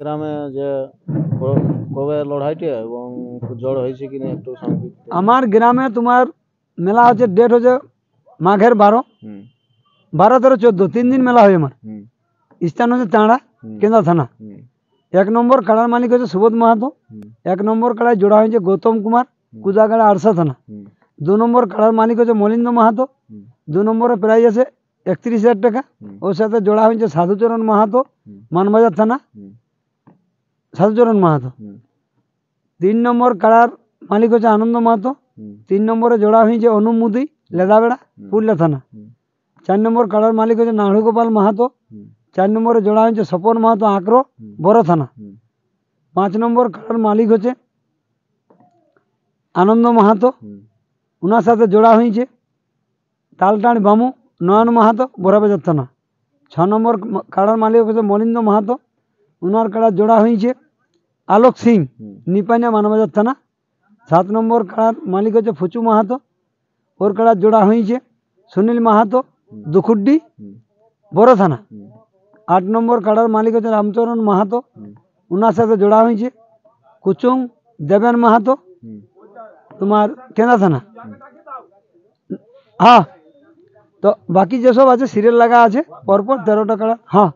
গ্রামে যে কবে লড়াইটা এবং জড় হয়েছে কিনা একটু সংক্ষিপ্ত। আমার গ্রামে তোমার মেলা হচ্ছে, ডেট হচ্ছে মাঘের 12, 12, 13, 14, 3 দিন মেলা হয় আমার। স্থান হচ্ছে চাঁড়া, কেন্দ্রা থানা। 1 নম্বর কাড়ার মালিক হচ্ছে সুবোধ মাহাতো। 1 নম্বর কাড়ায় জোড়া হয়েছে গৌতম কুমার, কুজাগাড়া, আরসা থানা। 2 নম্বর কাড়ার মালিক হচ্ছে মলিন্দ মাহাতো। 2 নম্বরে প্রাইজ আছে 31,000 টাকা। ওর সাথে জোড়া হয়েছে সাধুচরণ মাহাতো, মানবাজার থানা, সাধুচরণ মাহাতো। 3 নম্বর কাড়ার মালিক হচ্ছে আনন্দ মাহাতো। 3 নম্বরে জোড়া হয়েছে অনুমুদি, লেদাবেড়া, পুরুলিয়া থানা। 4 নম্বর কাড়ার মালিক হচ্ছে নাড়ু গোপাল মাহাতো। 4 নম্বরে জোড়া হয়েছে স্বপন মাহাতো, আঁকড়ো, বড় থানা। 5 নম্বর কাড়ার মালিক হচ্ছে আনন্দ মাহাতো, ওনার সাথে জোড়া হয়েছে তালটাঁড় বামু, নয়ন মাহাতো, বড়বাজার থানা। 6 নম্বর কাড়ার মালিক হচ্ছে মলিন্দ মাহাতো, ওনার কাড়ার জোড়া হয়েছে আলোক সিং, নিপানিয়া, মানবাজার থানা। 7 নম্বর কাড়ার মালিক হচ্ছে ফুচু মাহাতো, ওর কাড়ার জোড়া হয়েছে সুনীল মাহাতো, দুখুড্ডি, বড় থানা। 8 নম্বর কাড়ার মালিক হচ্ছে রামচরণ মাহাতো, ওনার সাথে জোড়া হয়েছে কুচুং দেবেন মাহাতো, তোমার কেন্দ্রা থানা। হ্যাঁ, তো বাকি যেসব আছে সিরিয়াল লাগা আছে পরপর 13টা কাড়া। হ্যাঁ।